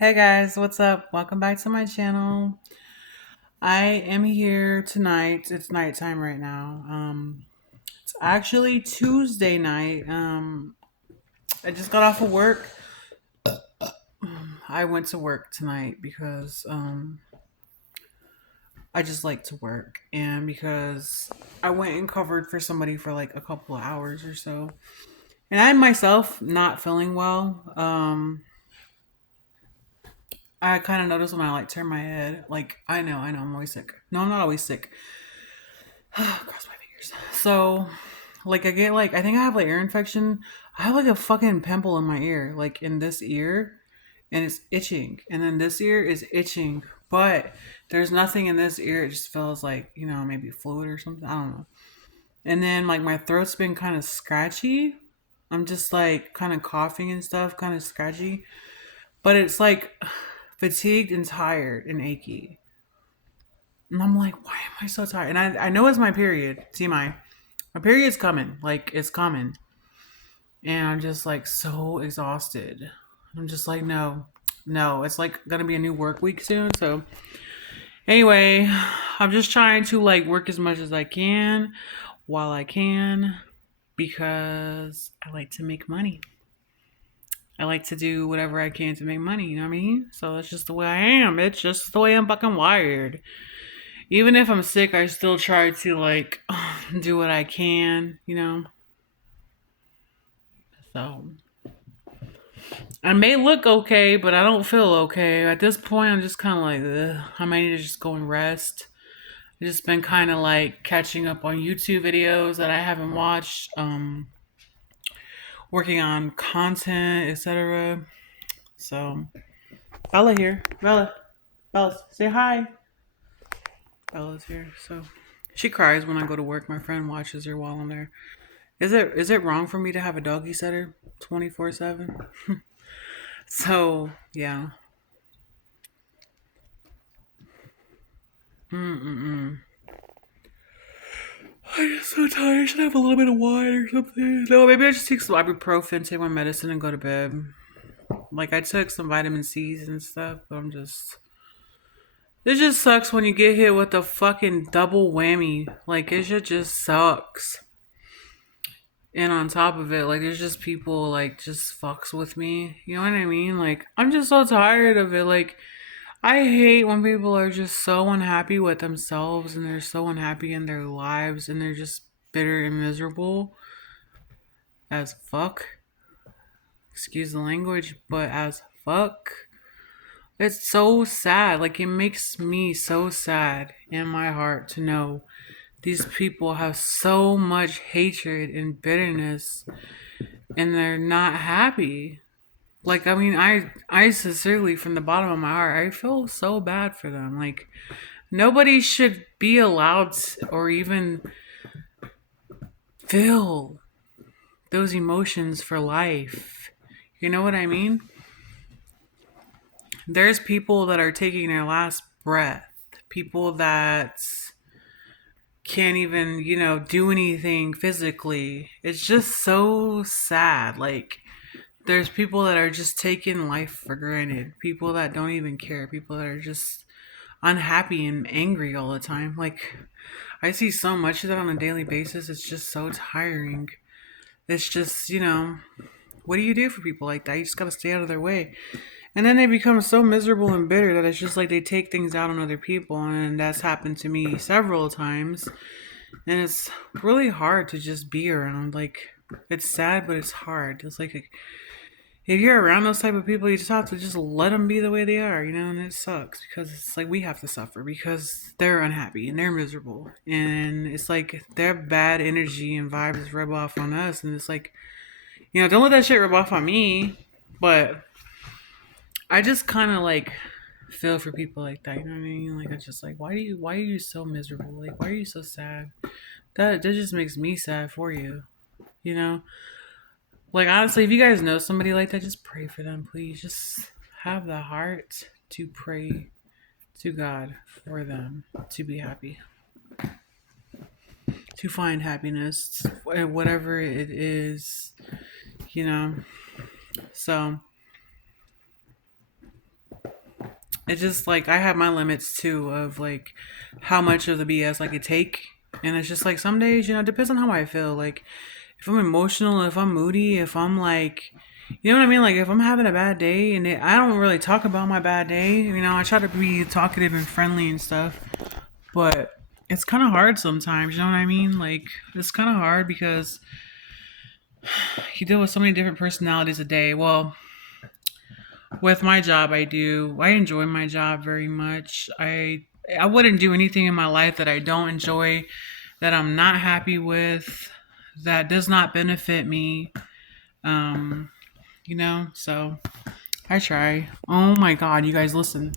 Hey guys, what's up? Welcome back to my channel. I am here tonight. It's nighttime right now. It's actually Tuesday night. I just got off of work. I went to work tonight because I just like to work and because I went and covered for somebody for like a couple of hours or so. And I myself not feeling well. I kind of notice when I like turn my head, like I know, I'm always sick. No, I'm not always sick. Cross my fingers. So, like, I think I have like ear infection. I have like a fucking pimple in my ear, like in this ear, and it's itching. And then this ear is itching, but there's nothing in this ear. It just feels like, maybe fluid or something. I don't know. And then, like, my throat's been kind of scratchy. I'm just like kind of coughing and stuff, kind of scratchy. But it's like fatigued and tired and achy. And I'm like, why am I so tired? And I know it's my period. See, my period's coming. Like, it's coming. And I'm just like so exhausted. I'm just like, no, no. It's like gonna be a new work week soon. So anyway, I'm just trying to like work as much as I can while I can because I like to make money. I like to do whatever I can to make money, you know what I mean? So that's just the way I am. It's just the way I'm fucking wired. Even if I'm sick, I still try to like do what I can. So I may look okay, but I don't feel okay. At this point, I'm just kind of like, ugh, I might need to just go and rest. I've just been kind of like catching up on YouTube videos that I haven't watched, working on content, etc. So Bella here, Bella, say hi. Bella's here. So she cries when I go to work. My friend watches her while I'm there. Is it wrong for me to have a doggy setter 24/7? So yeah. Mm-mm-mm. I'm just so tired. I should have a little bit of wine or something. No, maybe I just take some ibuprofen, take my medicine, and go to bed. Like I took some vitamin C's and stuff, but I'm just. It just sucks when you get hit with a fucking double whammy. Like it just sucks. And on top of it, like there's just people like just fucks with me. You know what I mean? Like I'm just so tired of it. Like I hate when people are just so unhappy with themselves and they're so unhappy in their lives and they're just bitter and miserable as fuck. Excuse the language, but as fuck. It's so sad. Like it makes me so sad in my heart to know these people have so much hatred and bitterness and they're not happy. Like I mean, I sincerely from the bottom of my heart, I feel so bad for them. Like nobody should be allowed or even feel those emotions for life. You know what I mean? There's people that are taking their last breath. People that can't even, do anything physically. It's just so sad. Like there's people that are just taking life for granted. People that don't even care. People that are just unhappy and angry all the time. Like I see so much of that on a daily basis. It's just so tiring. It's just, what do you do for people like that? You just gotta stay out of their way. And then they become so miserable and bitter that it's just like they take things out on other people. And that's happened to me several times. And it's really hard to just be around. Like, it's sad, but it's hard. It's like if you're around those type of people, you just have to just let them be the way they are, and it sucks because it's like we have to suffer because they're unhappy and they're miserable. And it's like their bad energy and vibes rub off on us. And it's like, don't let that shit rub off on me. But I just kind of like feel for people like that. You know what I mean? Like it's just like, why are you so miserable? Like why are you so sad? That just makes me sad for you. You know? Like honestly, if you guys know somebody like that, just pray for them, please. Just have the heart to pray to God for them to be happy, to find happiness, whatever it is, you know. So It's just like I have my limits too of like how much of the BS I could take. And it's just like some days, it depends on how I feel. Like if I'm emotional, if I'm moody, if I'm like, you know what I mean? Like if I'm having a bad day and I don't really talk about my bad day, I try to be talkative and friendly and stuff. But it's kind of hard sometimes, you know what I mean? Like it's kind of hard because you deal with so many different personalities a day. Well, with my job, I enjoy my job very much. I wouldn't do anything in my life that I don't enjoy, that I'm not happy with, that does not benefit me. Um, so I try. Oh my god, you guys listen.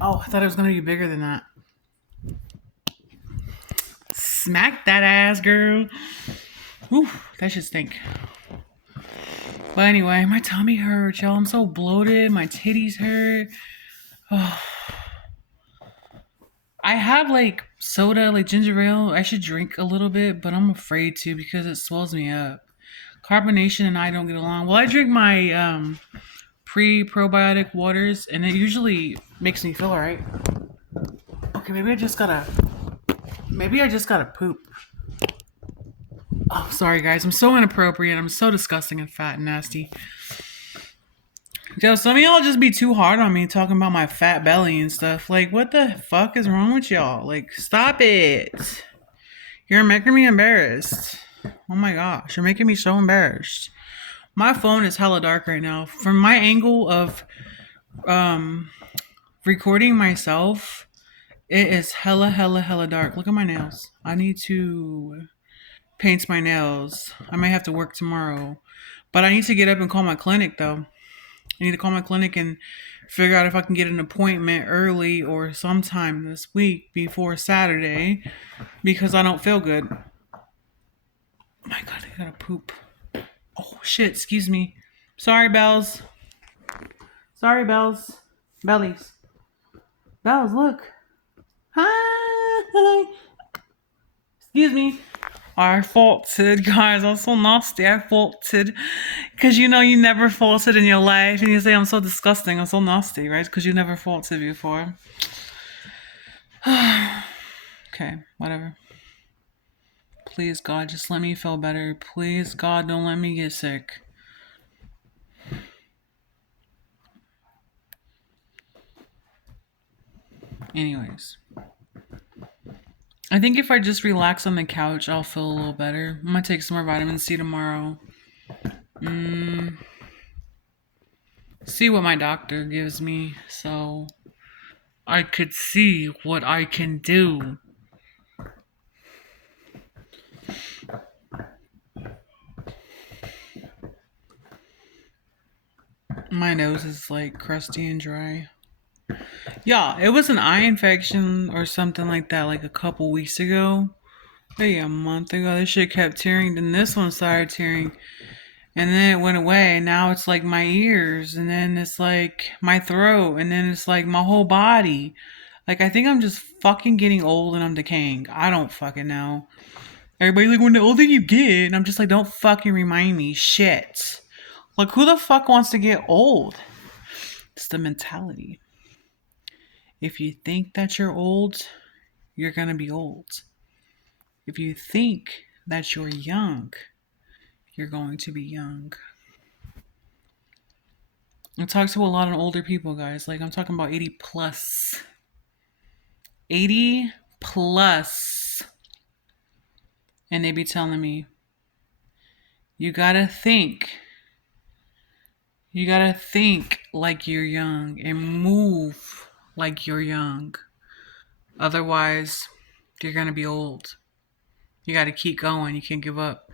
Oh, I thought it was gonna be bigger than that. Smack that ass, girl. Whew, that should stink. But anyway, my tummy hurts, y'all. I'm so bloated. My titties hurt. Oh, I have like soda, like ginger ale. I should drink a little bit, but I'm afraid to because it swells me up. Carbonation and I don't get along. Well, I drink my pre-probiotic waters, and it usually makes me feel alright. Okay, maybe I just gotta poop. Oh, sorry guys, I'm so inappropriate. I'm so disgusting and fat and nasty. Yo, some of y'all just be too hard on me talking about my fat belly and stuff. Like, what the fuck is wrong with y'all? Like, stop it. You're making me embarrassed. Oh my gosh, you're making me so embarrassed. My phone is hella dark right now. From my angle of recording myself, it is hella dark. Look at my nails. I need to paint my nails. I might have to work tomorrow. But I need to get up and call my clinic though. I need to call my clinic and figure out if I can get an appointment early or sometime this week before Saturday because I don't feel good. Oh my god, I gotta poop. Oh shit, excuse me. Sorry, Bells. Sorry, Bells. Bellies. Bells, look. Hi. Excuse me. I faulted, guys. I'm so nasty. I faulted. Because you never faulted in your life. And you say, I'm so disgusting. I'm so nasty, right? Because you never faulted before. Okay, whatever. Please, God, just let me feel better. Please, God, don't let me get sick. Anyways. I think if I just relax on the couch, I'll feel a little better. I'm going to take some more vitamin C tomorrow. See what my doctor gives me so I could see what I can do. My nose is like crusty and dry. Yeah, it was an eye infection or something like that like a couple weeks ago. Maybe a month ago. This shit kept tearing. Then this one started tearing. And then it went away. And now it's like my ears. And then it's like my throat. And then it's like my whole body. Like I think I'm just fucking getting old and I'm decaying. I don't fucking know. Everybody's like, when the older you get. And I'm just like, don't fucking remind me. Shit. Like who the fuck wants to get old? It's the mentality. If you think that you're old, you're gonna be old. If you think that you're young, you're going to be young. I talk to a lot of older people, guys. Like, I'm talking about 80 plus. 80 plus. And they be telling me, you gotta think. You gotta think like you're young and move like you're young. Otherwise, you're gonna be old. You gotta keep going. You can't give up.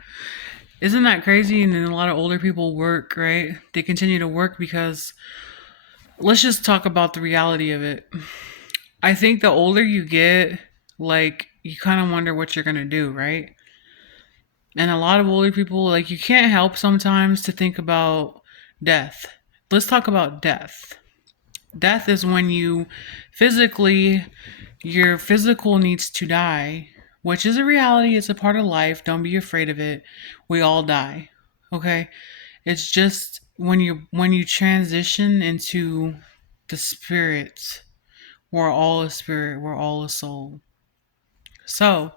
Isn't that crazy? And then a lot of older people work, right? They continue to work because let's just talk about the reality of it. I think the older you get, like, you kind of wonder what you're going to do, right? And a lot of older people, like, you can't help sometimes to think about death. Let's talk about death. Death is when your physical needs to die, which is a reality. It's a part of life. Don't be afraid of it. We all die. Okay? It's just when you transition into the spirit. We're all a spirit. We're all a soul. So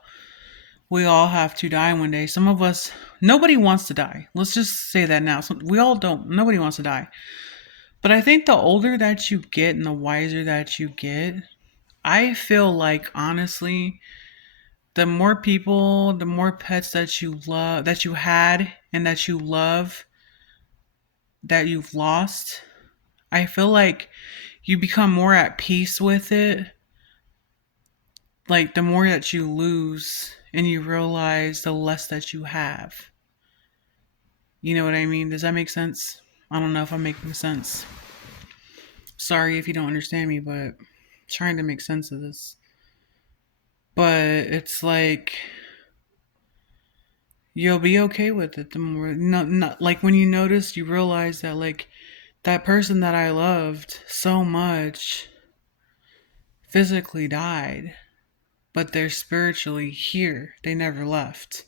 we all have to die one day. Some of us, nobody wants to die. Let's just say that now. We all don't. Nobody wants to die. But I think the older that you get and the wiser that you get, I feel like honestly, the more people, the more pets that you love, that you had and that you love, that you've lost, I feel like you become more at peace with it. Like the more that you lose and you realize the less that you have. You know what I mean? Does that make sense? I don't know if I'm making sense. Sorry if you don't understand me, but I'm trying to make sense of this. But it's like you'll be okay with it the more not like when you notice you realize that like that person that I loved so much physically died, but they're spiritually here. They never left.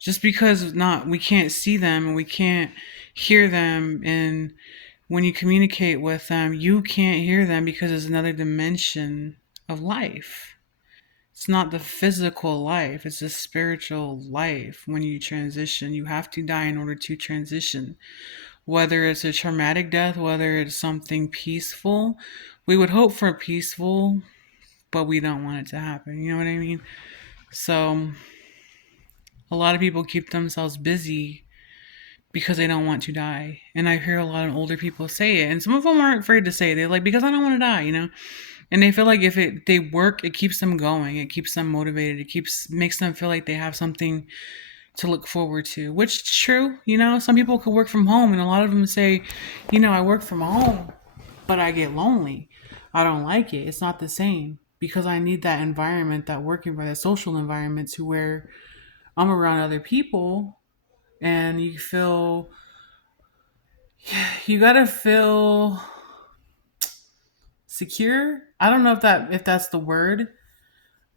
Just because not we can't see them and we can't hear them, and when you communicate with them, you can't hear them because it's another dimension of life. It's not the physical life, it's the spiritual life. When you transition, you have to die in order to transition. Whether it's a traumatic death, whether it's something peaceful, we would hope for peaceful, but we don't want it to happen. You know what I mean? So, a lot of people keep themselves busy because they don't want to die. And I hear a lot of older people say it, and some of them aren't afraid to say it. They're like, because I don't want to die, you know? And they feel like if they work, it keeps them going. It keeps them motivated. It makes them feel like they have something to look forward to, which is true. You know, some people could work from home, and a lot of them say, you know, I work from home, but I get lonely. I don't like it. It's not the same because I need that environment, that work environment, that social environment to where I'm around other people and you gotta feel secure. I don't know if that's the word,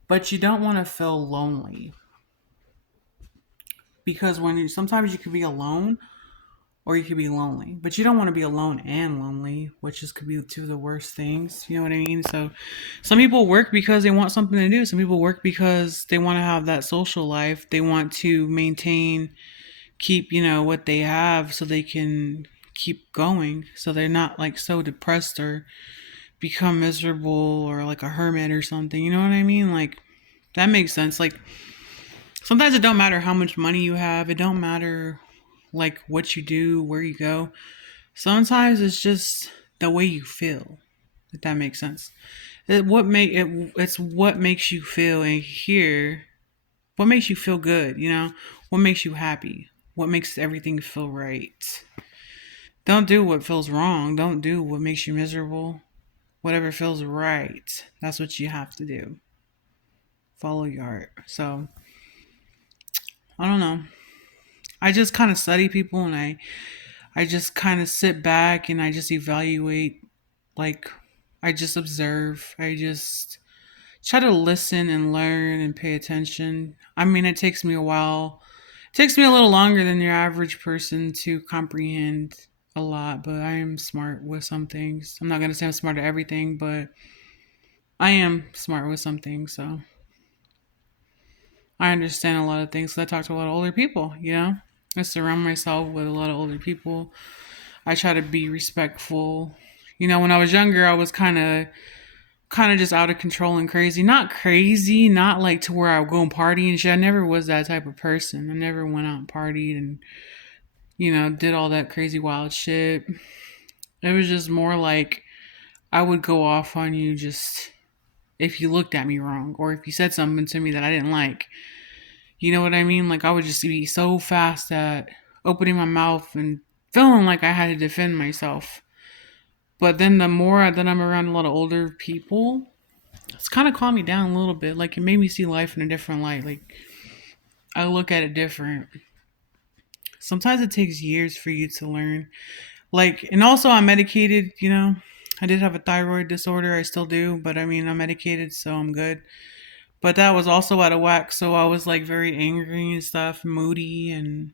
but you don't want to feel lonely because sometimes you could be alone or you could be lonely, but you don't want to be alone and lonely, which is could be two of the worst things. You know what I mean? So some people work because they want something to do. Some people work because they want to have that social life. They want to maintain, keep, you know, what they have so they can keep going. So they're not like so depressed or become miserable or like a hermit or something. You know what I mean? Like that makes sense. Like sometimes it don't matter how much money you have. It don't matter like what you do, where you go. Sometimes it's just the way you feel. If that makes sense. It's what makes you feel and hear. What makes you feel good, you know? What makes you happy? What makes everything feel right? Don't do what feels wrong. Don't do what makes you miserable. Whatever feels right. That's what you have to do. Follow your heart. So, I don't know. I just kind of study people and I just kind of sit back and I just evaluate. Like, I just observe. I just try to listen and learn and pay attention. I mean, it takes me a while. It takes me a little longer than your average person to comprehend a lot, but I am smart with some things. I'm not going to say I'm smart at everything, but I am smart with some things. So I understand a lot of things. So I talk to a lot of older people, you know? I surround myself with a lot of older people. I try to be respectful. You know, when I was younger, I was kind of just out of control and crazy. Not crazy, not like to where I would go and party and shit. I never was that type of person. I never went out and partied and, you know, did all that crazy wild shit. It was just more like I would go off on you just if you looked at me wrong or if you said something to me that I didn't like. You know what I mean? Like I would just be so fast at opening my mouth and feeling like I had to defend myself. But then the more that I'm around a lot of older people, it's kind of calmed me down a little bit. Like it made me see life in a different light. Like I look at it different. Sometimes it takes years for you to learn. Like, and also I'm medicated, you know. I did have a thyroid disorder. I still do, but I mean, I'm medicated, so I'm good. But that was also out of whack, so I was like very angry and stuff, moody and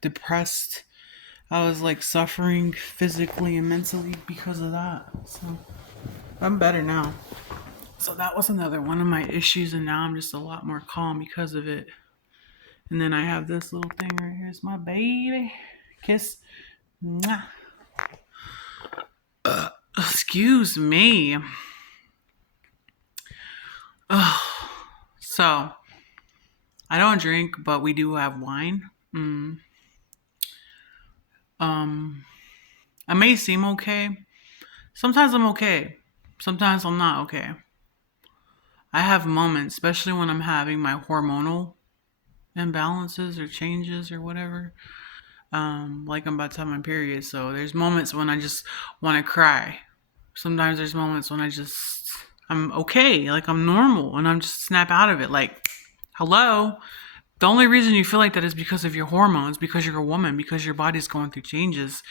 depressed. I was like suffering physically and mentally because of that. So I'm better now. So that was another one of my issues, and now I'm just a lot more calm because of it. And then I have this little thing right here. It's my baby. Kiss. Mwah. Excuse me. Ugh. So I don't drink, but we do have wine. I may seem okay. Sometimes I'm okay. Sometimes I'm not okay. I have moments, especially when I'm having my hormonal imbalances or changes or whatever. Like I'm about to have my period. So there's moments when I just want to cry. Sometimes there's moments when I'm okay, like I'm normal, and I'm just snap out of it. Like, hello? The only reason you feel like that is because of your hormones, because you're a woman, because your body's going through changes,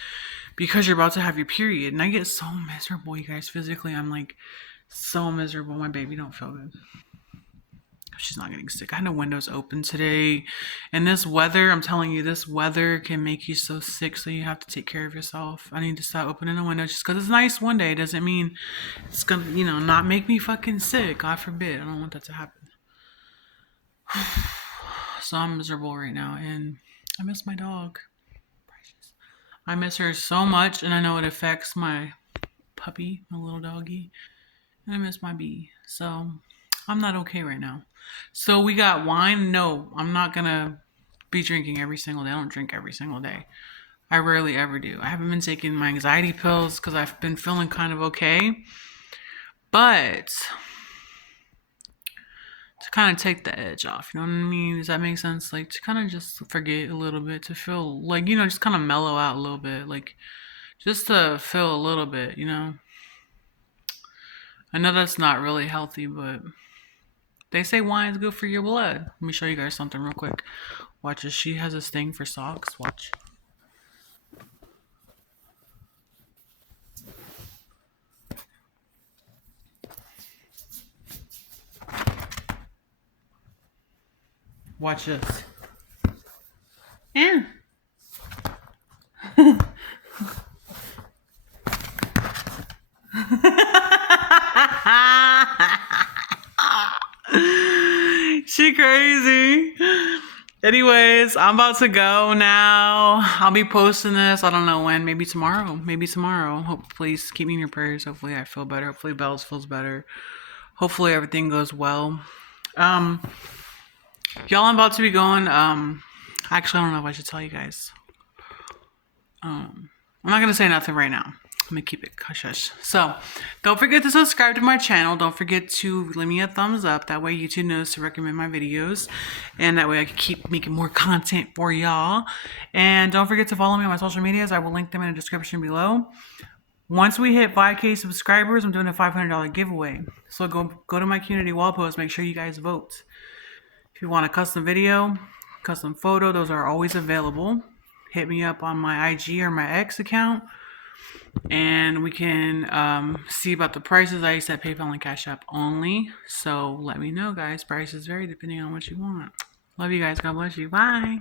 because you're about to have your period. And I get so miserable, you guys. Physically, I'm like so miserable. My baby don't feel good. She's not getting sick. I had the windows open today. And this weather, I'm telling you, this weather can make you so sick, so you have to take care of yourself. I need to start opening the windows. Just because it's nice one day doesn't mean it's going to, not make me fucking sick. God forbid. I don't want that to happen. So I'm miserable right now, and I miss my dog. Precious. I miss her so much, and I know it affects my puppy, my little doggy. And I miss my bee. So I'm not okay right now. So we got wine. No, I'm not gonna be drinking every single day. I don't drink every single day. I rarely ever do. I haven't been taking my anxiety pills because I've been feeling kind of okay. But to kind of take the edge off, you know what I mean? Does that make sense? Like to kind of just forget a little bit, to feel like, just kind of mellow out a little bit. Like just to feel a little bit, I know that's not really healthy, but they say wine's good for your blood. Let me show you guys something real quick. Watch this. She has this thing for socks. Watch. Watch this. Yeah. She crazy. Anyways, I'm about to go now. I'll be posting this. I don't know when. Maybe tomorrow. Maybe tomorrow. Please keep me in your prayers. Hopefully I feel better. Hopefully Bells feels better. Hopefully everything goes well. Y'all, I'm about to be going. Actually, I don't know if I should tell you guys. I'm not gonna say nothing right now. I'm gonna keep it hush hush. So, don't forget to subscribe to my channel. Don't forget to leave me a thumbs up. That way YouTube knows to recommend my videos. And that way I can keep making more content for y'all. And don't forget to follow me on my social medias. I will link them in the description below. Once we hit 5K subscribers, I'm doing a $500 giveaway. So go to my community wall post. Make sure you guys vote. If you want a custom video, custom photo, those are always available. Hit me up on my IG or my X account, and we can see about the prices. I accept PayPal and Cash App only. So let me know, guys. Prices vary depending on what you want. Love you guys. God bless you. Bye.